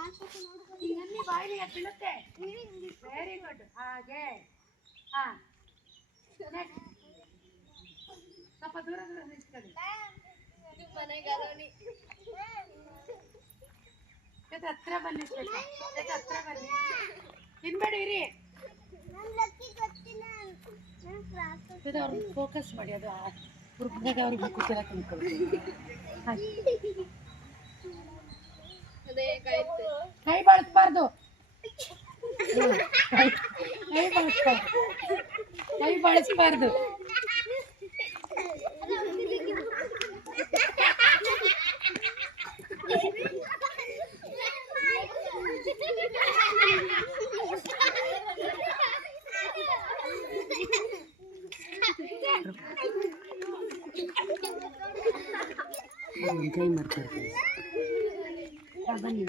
ಹಿಂಗನ್ನಿ ಬಾಯಿಗೆ ಬೀಳುತ್ತೆ. Very good. ಹಾಗೆ ಹಾ ಸ್ವಲ್ಪ ದೂರ ದೂರ ನಿಂತ್ಕೊಳ್ಳಿ. ಹತ್ರ ಬನ್ನಿ, ಹತ್ರ ಬನ್ನಿ. ತಿನ್ಬೇಡಿ ಇರಿ. ಅವ್ರಿಗೆ ಫೋಕಸ್ ಮಾಡಿ. ಅದು ಹುಡುಗನಾಗ ಅವ್ರಿಗೆ ಕೂತಿರ ತಿನ್ಕೊಳ್ಳಿ. ಕೈ ಬಳಸಬಾರ್ದು, ಕೈ ಬಳಸಬಾರ್ದು. ಕೈ ಮಾಡ್ತಾರೆ. ಬನ್ನಿ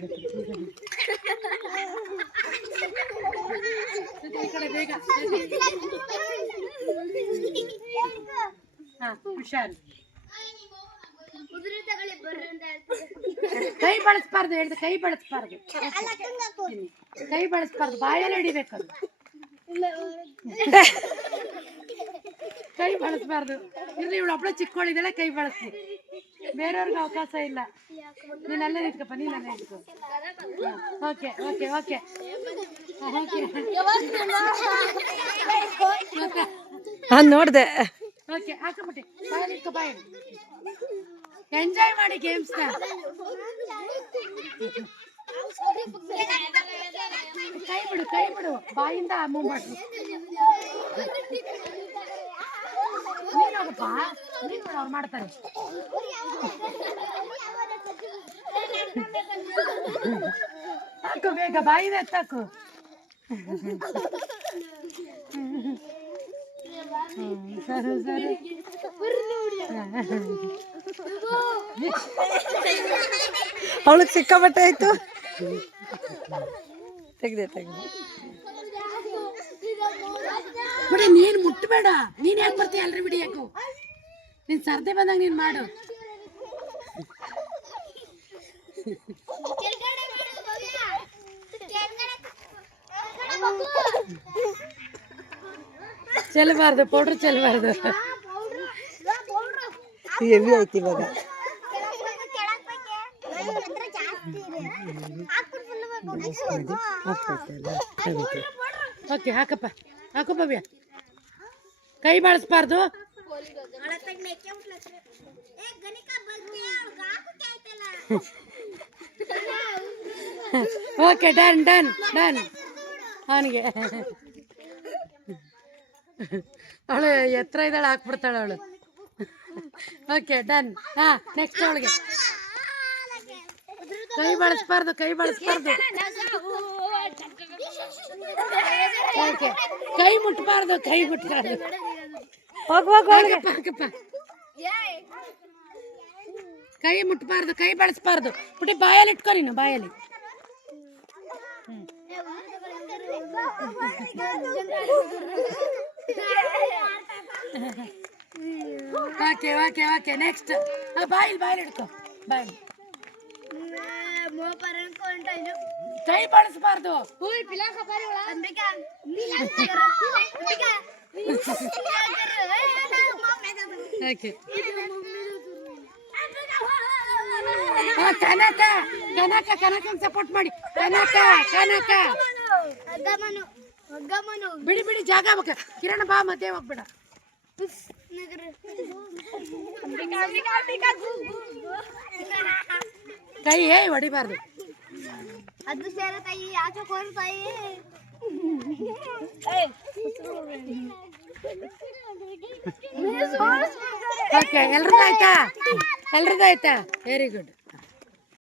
ಈ ಕಡೆ ಬೇಗ. ಹಾ ಹುಷಾರು. ಕೈ ಬಳಸಬಾರ್ದು ಹೇಳಿದ್ರೆ, ಕೈ ಬಳಸಬಾರ್ದು, ಕೈ ಬಳಸಬಾರ್ದು. ಬಾಯಲ್ಲಿ ಹಿಡಿಬೇಕು. ಕೈ ಬಳಸಬಾರ್ದು. ಇರ್ಲಿ, ಇವಳು ಒಬ್ಬಳು ಚಿಕ್ಕವಳಿದ್ದಾಳೆ, ಕೈ ಬಳಸಿ. ಬೇರೆಯವ್ರಿಗೆ ಅವಕಾಶ ಇಲ್ಲ. ನೀನು ಅಲ್ಲೇ ನಿಂತ್ಕಪ್ಪ, ನೀನು ಅಲ್ಲೇ ನಿಂತ್ಕೊ. ಓಕೆ ಓಕೆ ಓಕೆ ಹಾಂ ನೋಡಿದೆ. ಓಕೆ ಹಾಕಬಿಟ್ಟು ಬಾಯಲ್ಲಿ ಇಟ್ಕೊ, ಬಾಯಲ್ಲಿ ಎಂಜಾಯ್ ಮಾಡಿ ಗೇಮ್ಸ್ನ. ಕೈ ಬಿಡು, ಕೈ ಬಿಡು, ಬಾಯಿಂದ ಮೂವ್ ಮಾಡಿ. ನೀನು ಹೋಗಪ್ಪ, ನೀನು ಅವ್ರು ಮಾಡ್ತಾರೆ. ಹಾಕು ಬೇಗ, ಬಾಯಿಂದ ಎತ್ತಾಕು. ಸರಿ ಸರಿ. ಅವಳಿಗೆ ಸಿಕ್ಕಾಪಟ್ಟೆ ಆಯ್ತು. ತೆಗ್ದೆ ಬಿಡಿ, ನೀನು ಮುಟ್ಟಬೇಡ. ನೀನು ಯಾಕೆ ಬರ್ತೀಯ ಅಲ್ರಿ ಬಿಡಿಯಾಕು? ನೀನು ಸರ್ದೆ ಬಂದಾಗ ನೀನು ಮಾಡು. ಚೆಲ್ಲಬಾರ್ದು, ಪೌಡ್ರ್ ಚೆಲ್ಲಬಾರ್ದು. ಹೆವಿ ಆಯ್ತು ಇವಾಗ. ಓಕೆ ಹಾಕಪ್ಪ, ಹಾಕು ಭವ್ಯ. ಕೈ ಬಳಸಬಾರ್ದು. Okay done done done. ಅವನಿಗೆ ಅವಳು ಎತ್ತರ ಇದ್ದಾಳೆ, ಹಾಕ್ಬಿಡ್ತಾಳೆ ಅವಳು. Okay done. ಹಾ ನೆಕ್ಸ್ಟ್ ಅವಳಿಗೆ. ಕೈ ಬಳಸಬಾರ್ದು, ಕೈ ಬಳಸಬಾರ್ದು. ಓಕೆ, ಕೈ ಮುಟ್ಬಾರ್ದು, ಕೈ ಮುಟ್ಬಾರ್ದು. ಹಾಕಪ್ಪ, ಕೈ ಮುಟ್ಬಾರ್ದು, ಕೈ ಬಳಸಬಾರ್ದು. ಬಿಟ್ಟು ಬಾಯಲ್ಲಿ ಇಟ್ಕೊ ನೀನು, ಬಾಯಲ್ಲಿ. Okay okay okay next. ಬಾಯಲ್ಲಿ ಇಟ್ಕೊ, ಬಾಯಲ್ಲಿ. ಕೈ ಬಳಸಬಾರ್ದು. ಕನಕ ಕನಕ ಕನಕಂಗ್ ಸಪೋರ್ಟ್ ಮಾಡಿ. ಕನಕ ಕನಕ ಬಿಡಿ ಬಿಡಿ, ಜಾಗ ಬೇಕು. ಕಿರಣ ಬಾ, ಮಧ್ಯೆ ಹೋಗ್ಬೇಡ. ಕೈ ಹೊಡಿಬಾರ್ದು. ಅದು ಸೇರ ತಾಯಿ, ಆಚೆ ಕೋರು ತಾಯಿ. ಓಕೆ, ಎಲ್ರದ್ದು ಆಯ್ತಾ? Very good.